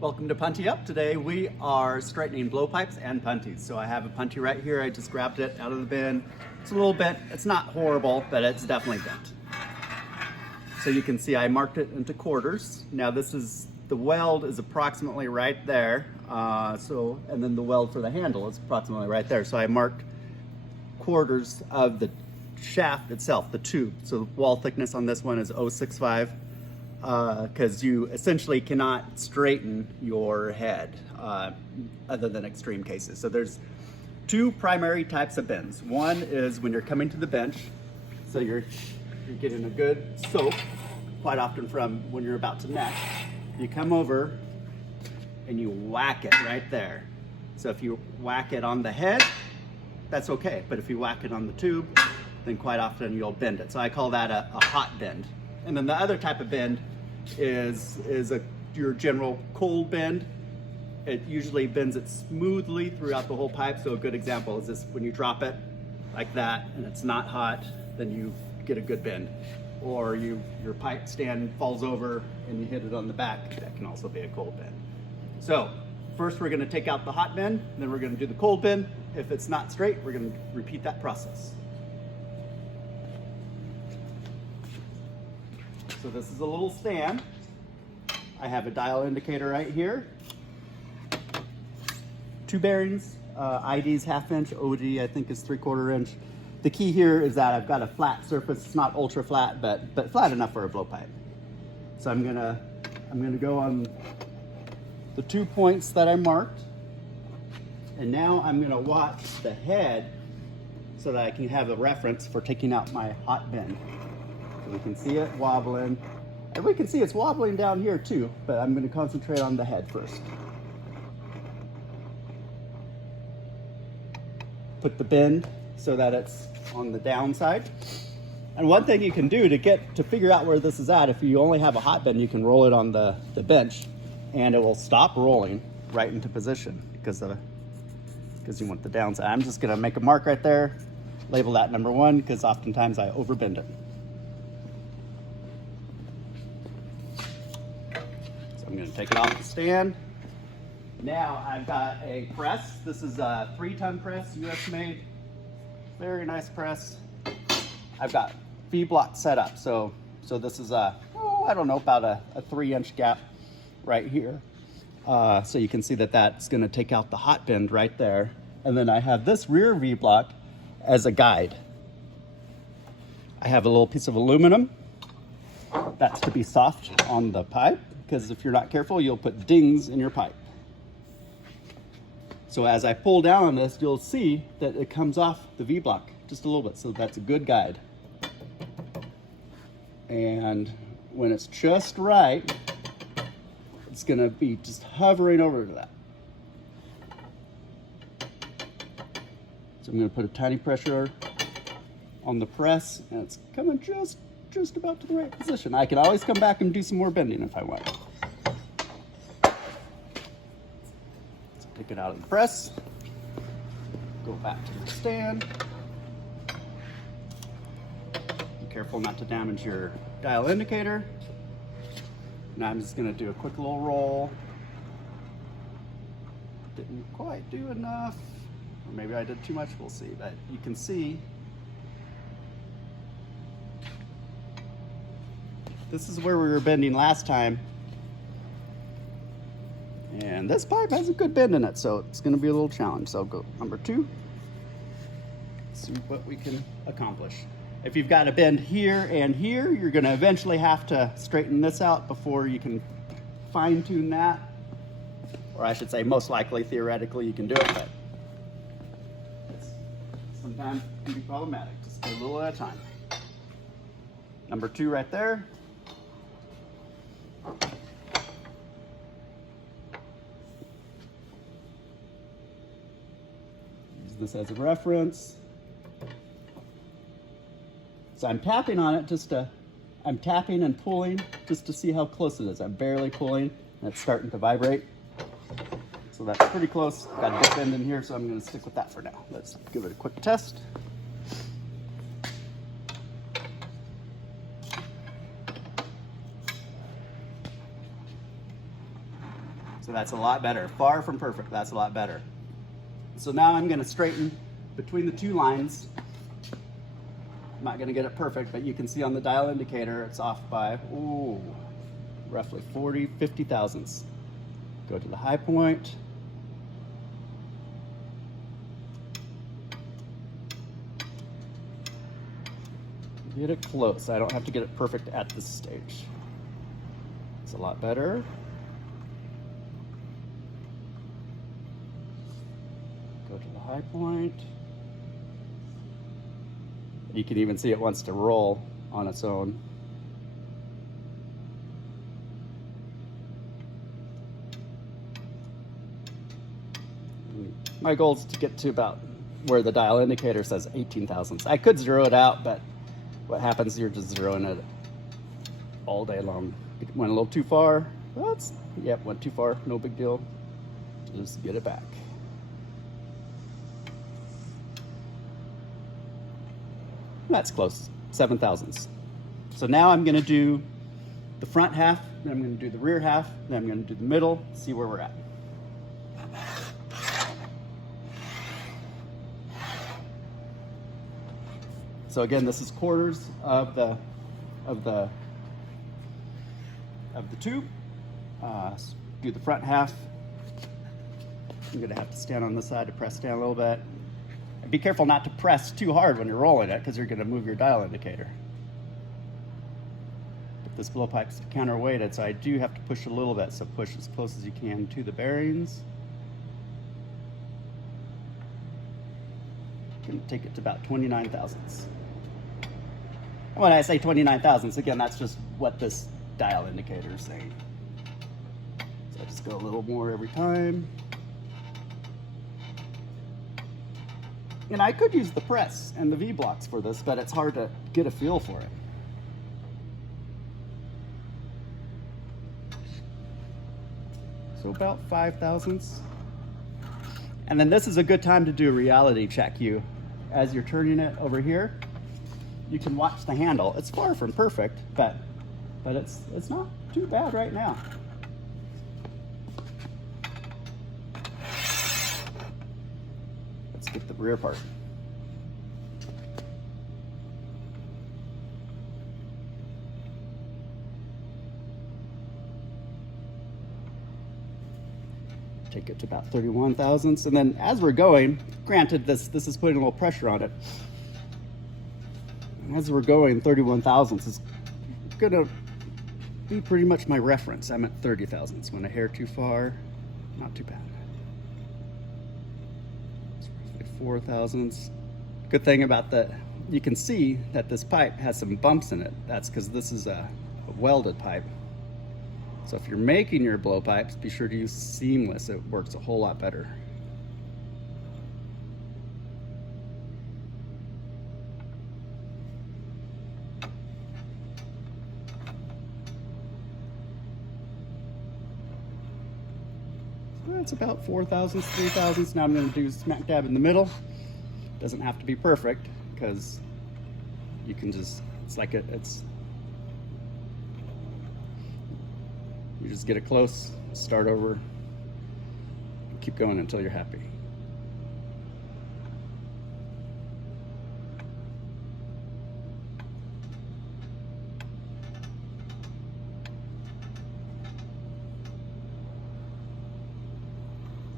Welcome to Punty Up. Today we are straightening blowpipes and puntys. So I have a punty right here. I just grabbed it out of the bin. It's a little bit, it's not horrible, but it's definitely bent. So you can see I marked it into quarters. Now the weld is approximately right there. And then the weld for the handle is approximately right there. So I marked quarters of the shaft itself, the tube. So the wall thickness on this one is 0.65. Because you essentially cannot straighten your head other than extreme cases. So there's two primary types of bends. One is when you're coming to the bench, so you're getting a good soak, quite often from when you're about to neck. You come over and you whack it right there. So if you whack it on the head, that's okay. But if you whack it on the tube, then quite often you'll bend it. So I call that a hot bend. And then the other type of bend is your general cold bend. It usually bends it smoothly throughout the whole pipe. So a good example is this: when you drop it like that and it's not hot, then you get a good bend. Or your pipe stand falls over and you hit it on the back, that can also be a cold bend. So first we're going to take out the hot bend, then we're going to do the cold bend. If it's not straight, we're going to repeat that process. So this is a little stand. I have a dial indicator right here. Two bearings, ID's 1/2 inch, OD I think is 3/4 inch. The key here is that I've got a flat surface. It's not ultra flat, but flat enough for a blowpipe. So I'm gonna go on the 2 points that I marked, and now I'm gonna watch the head so that I can have a reference for taking out my hot bend. We can see it wobbling, and we can see it's wobbling down here too, but I'm going to concentrate on the head first. Put the bend so that it's on the downside. And one thing you can do to figure out where this is at, if you only have a hot bend, you can roll it on the bench and it will stop rolling right into position because you want the downside. I'm just going to make a mark right there, label that number 1, because oftentimes I overbend it. I'm going to take it off the stand. Now I've got a press. This is a 3-ton press, US made. Very nice press. I've got V-block set up. So this is I don't know, about a 3-inch gap right here. So you can see that that's going to take out the hot bend right there. And then I have this rear V-block as a guide. I have a little piece of aluminum. That's to be soft on the pipe, because if you're not careful, you'll put dings in your pipe. So as I pull down on this, you'll see that it comes off the V-block just a little bit. So that's a good guide. And when it's just right, it's gonna be just hovering over that. So I'm gonna put a tiny pressure on the press, and it's coming just about to the right position. I can always come back and do some more bending if I want. So take it out of the press, go back to the stand. Be careful not to damage your dial indicator. Now I'm just going to do a quick little roll. Didn't quite do enough, or maybe I did too much, we'll see. But you can see this is where we were bending last time. And this pipe has a good bend in it, so it's going to be a little challenge. So I'll go number 2. See what we can accomplish. If you've got a bend here and here, you're going to eventually have to straighten this out before you can fine tune that. Or I should say, most likely, theoretically, you can do it, but sometimes it can be problematic. Just a little at a time. Number 2 right there. Use this as a reference. So I'm tapping on it I'm tapping and pulling just to see how close it is. I'm barely pulling, and it's starting to vibrate. So that's pretty close. Got a dip bend in here, so I'm going to stick with that for now. Let's give it a quick test. So that's a lot better. Far from perfect, that's a lot better. So now I'm gonna straighten between the two lines. I'm not gonna get it perfect, but you can see on the dial indicator, it's off by, ooh, roughly 40, 50 thousandths. Go to the high point. Get it close. I don't have to get it perfect at this stage. It's a lot better. Go to the high point. You can even see it wants to roll on its own. My goal is to get to about where the dial indicator says 18 thousandths. I could zero it out, but what happens is you're just zeroing it all day long. It went a little too far. Yep, went too far, no big deal. Just get it back. That's close, 7 thousandths. So now I'm gonna do the front half, then I'm gonna do the rear half, then I'm gonna do the middle, see where we're at. So again, this is quarters of the tube. Do the front half. I'm gonna have to stand on this side to press down a little bit. And be careful not to press too hard when you're rolling it, because you're gonna move your dial indicator. But this blowpipe's counterweighted, so I do have to push a little bit. So push as close as you can to the bearings. You can take it to about 29 thousandths. When I say 29 thousandths, again, that's just what this dial indicator is saying. So I just go a little more every time. And I could use the press and the V-blocks for this, but it's hard to get a feel for it. So about 5 thousandths. And then this is a good time to do a reality check. As you're turning it over here, you can watch the handle. It's far from perfect, but it's not too bad right now. Let's get the rear part. Take it to about 31 thousandths, and then as we're going, granted this is putting a little pressure on it. As we're going, 31 thousandths is gonna be pretty much my reference. I'm at 30 thousandths. When a hair too far, not too bad. It's roughly 4 thousandths. Good thing about that, you can see that this pipe has some bumps in it. That's because this is a welded pipe. So if you're making your blowpipes, be sure to use seamless. It works a whole lot better. That's about 4 thousandths, 3 thousandths. Now I'm going to do smack dab in the middle. Doesn't have to be perfect, because you can just, you just get it close, start over, keep going until you're happy.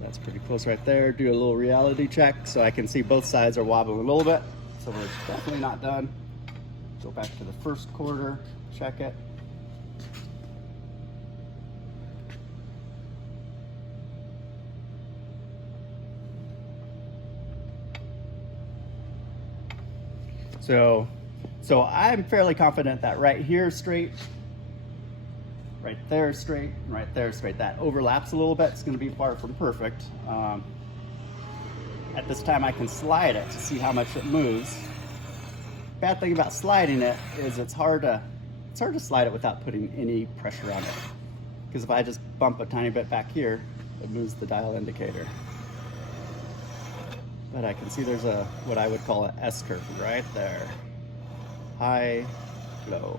That's pretty close right there. Do a little reality check so I can see both sides are wobbling a little bit. So we're definitely not done. Go back to the first quarter, check it. So I'm fairly confident that right here is straight, right there is straight, and right there is straight. That overlaps a little bit. It's going to be far from perfect. At this time I can slide it to see how much it moves. Bad thing about sliding it is it's hard to slide it without putting any pressure on it. Because if I just bump a tiny bit back here, it moves the dial indicator. But I can see there's what I would call an S curve right there. High, low,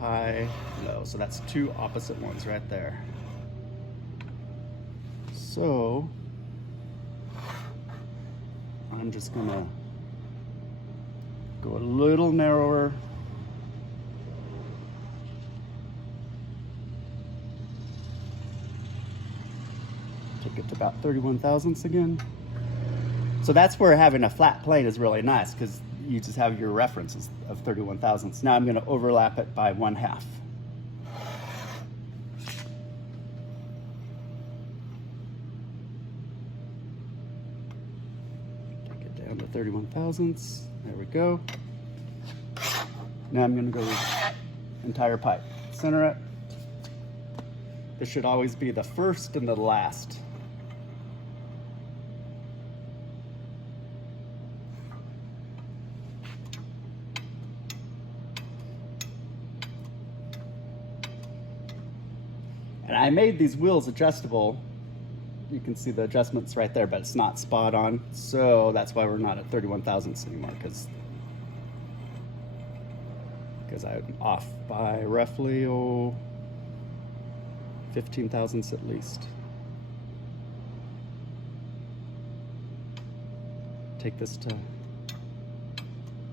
high, low. So that's two opposite ones right there. So I'm just gonna go a little narrower. Take it to about 31 thousandths again. So that's where having a flat plane is really nice, because you just have your references of 31 thousandths. Now I'm going to overlap it by 1/2. Take it down to 31 thousandths. There we go. Now I'm going to go entire pipe. Center it. This should always be the first and the last. And I made these wheels adjustable. You can see the adjustments right there, but it's not spot on. So that's why we're not at 31 thousandths anymore, because I'm off by roughly 15 thousandths at least. Take this to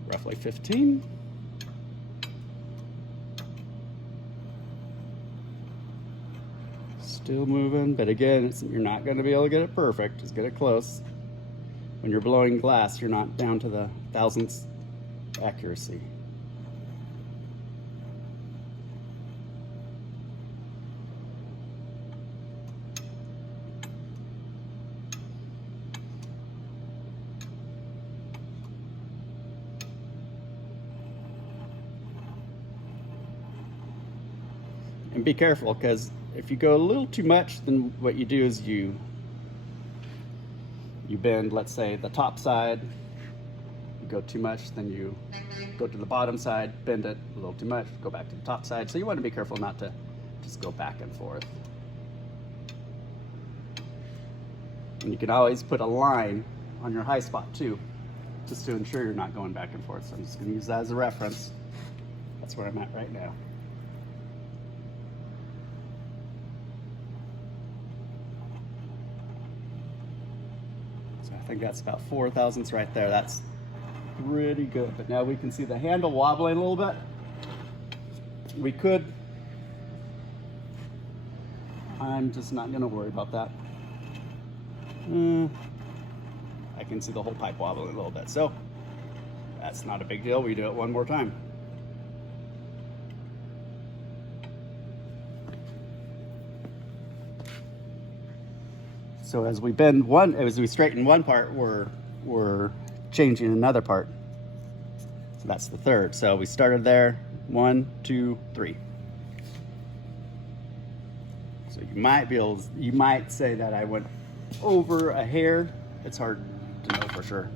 roughly 15. Still moving, but again, you're not going to be able to get it perfect. Just get it close. When you're blowing glass, you're not down to the thousandths accuracy. And be careful, because if you go a little too much, then what you do is you bend, let's say, the top side. You go too much, then you go to the bottom side, bend it a little too much, go back to the top side. So you want to be careful not to just go back and forth. And you can always put a line on your high spot too, just to ensure you're not going back and forth. So I'm just going to use that as a reference. That's where I'm at right now. I think that's about 4 thousandths right there. That's pretty good. But now we can see the handle wobbling a little bit. We could. I'm just not going to worry about that. I can see the whole pipe wobbling a little bit. So that's not a big deal. We do it one more time. So as we straighten one part, we're changing another part. So that's the third. So we started there, 1, 2, 3. So you might say that I went over a hair. It's hard to know for sure.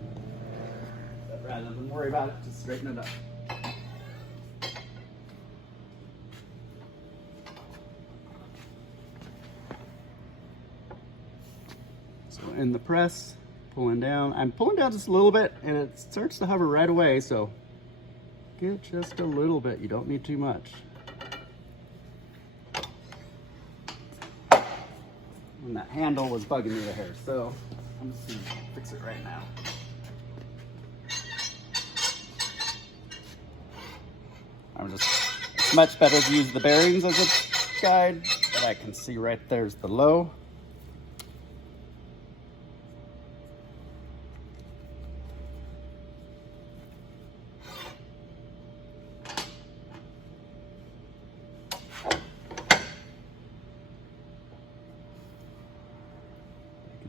But rather than worry about it, just straighten it up. In the press, pulling down. I'm pulling down just a little bit, and it starts to hover right away, so get just a little bit. You don't need too much. And that handle was bugging me the hair, so I'm just gonna fix it right now. It's much better to use the bearings as a guide, but I can see right there's the low.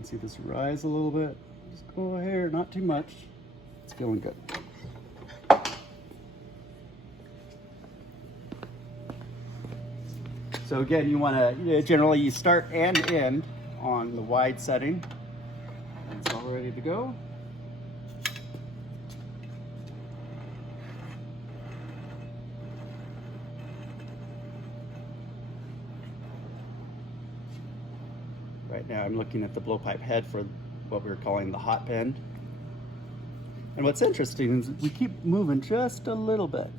See this rise a little bit. Just go here, not too much. It's feeling good. So again, you want to generally you start and end on the wide setting. It's all ready to go. Right now I'm looking at the blowpipe head for what we were calling the hot bend. And what's interesting is we keep moving just a little bit.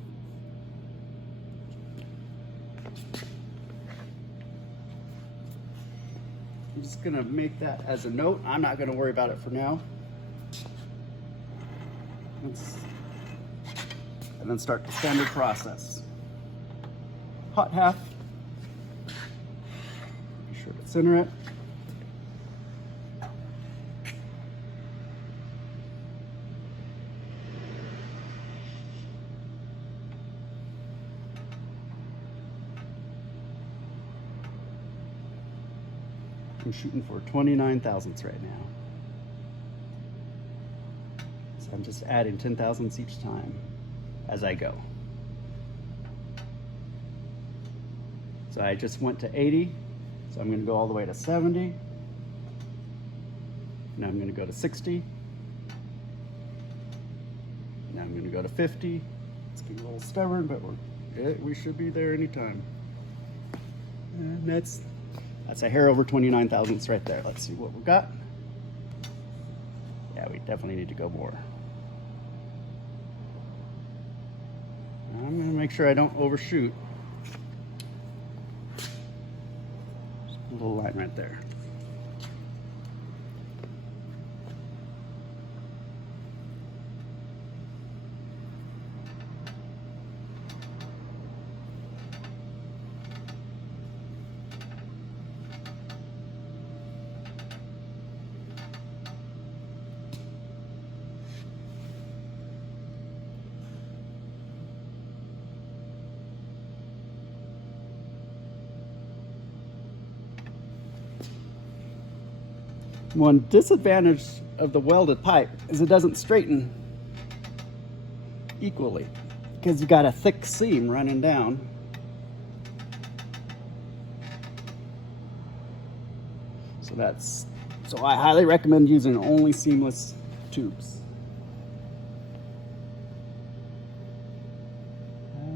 I'm just gonna make that as a note. I'm not gonna worry about it for now. And then start the standard process. Hot half. Be sure to center it. I'm shooting for 29 thousandths right now. So I'm just adding 10 thousandths each time as I go. So I just went to 80, so I'm gonna go all the way to 70. Now I'm gonna go to 60. Now I'm gonna go to 50. It's getting a little stubborn, but we should be there anytime. And that's a hair over 29 thousandths right there. Let's see what we've got. Yeah, we definitely need to go more. I'm gonna make sure I don't overshoot. Just put a little line right there. One disadvantage of the welded pipe is it doesn't straighten equally because you got a thick seam running down. So I highly recommend using only seamless tubes.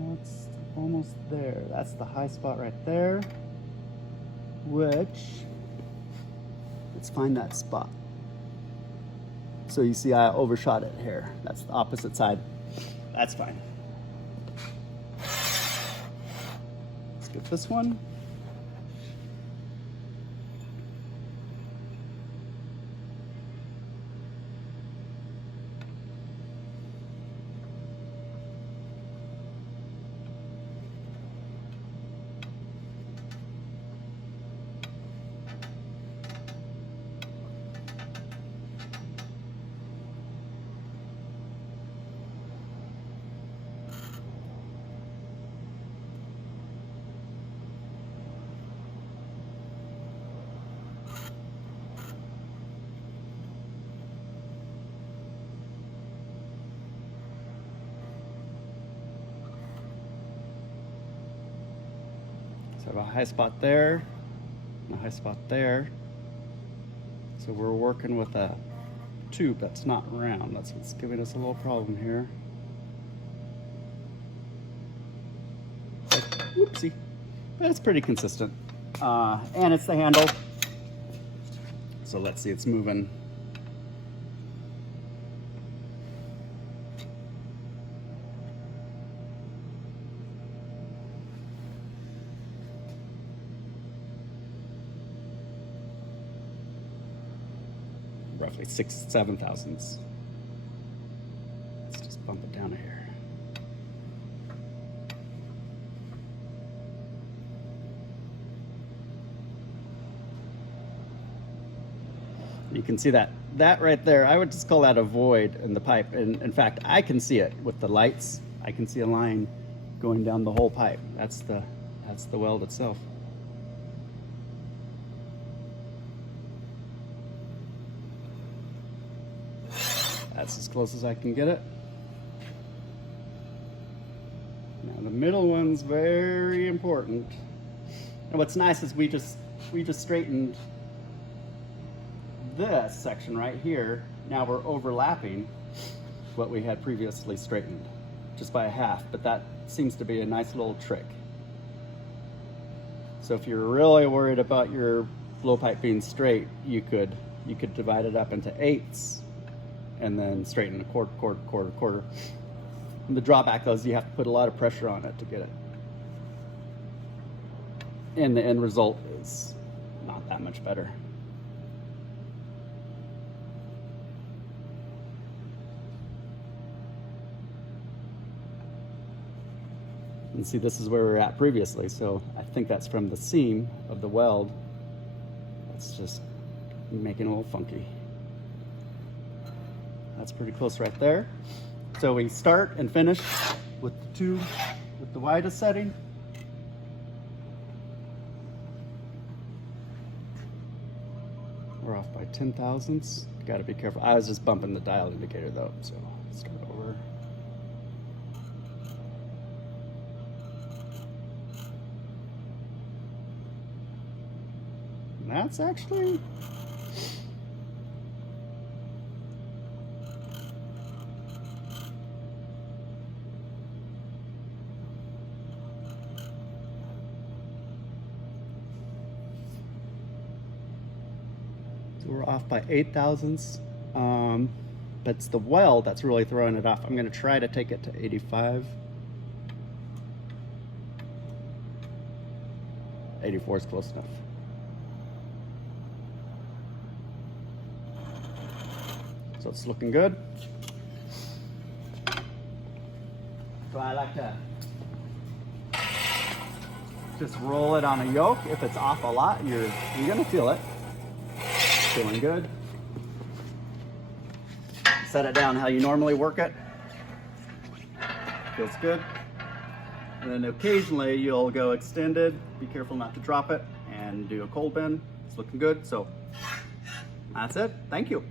That's almost there. That's the high spot right there, which let's find that spot. So you see I overshot it here. That's the opposite side. That's fine. Let's get this one. So I have a high spot there, and a high spot there. So we're working with a tube that's not round. That's what's giving us a little problem here. Whoopsie. But it's pretty consistent. And it's the handle. So let's see, it's moving. Roughly 6-7 thousandths. Let's just bump it down here. You can see that right there, I would just call that a void in the pipe. And in fact, I can see it with the lights. I can see a line going down the whole pipe. That's the weld itself. That's as close as I can get it. Now the middle one's very important. And what's nice is we just straightened this section right here. Now we're overlapping what we had previously straightened just by a half, but that seems to be a nice little trick. So if you're really worried about your blowpipe being straight, you could divide it up into eighths and then straighten a quarter. And the drawback though is you have to put a lot of pressure on it to get it. And the end result is not that much better. And see, this is where we were at previously, so I think that's from the seam of the weld. It's just making it a little funky. That's pretty close right there. So we start and finish with the widest setting. We're off by 10 thousandths. Gotta be careful. I was just bumping the dial indicator though, so start over. And that's actually, we're off by 8 thousandths, but it's the weld that's really throwing it off. I'm going to try to take it to 85. 84 is close enough. So it's looking good. So I like to just roll it on a yoke. If it's off a lot, you're going to feel it. Feeling good. Set it down how you normally work it. Feels good. And then occasionally you'll go extended. Be careful not to drop it and do a cold bend. It's looking good. So that's it. Thank you.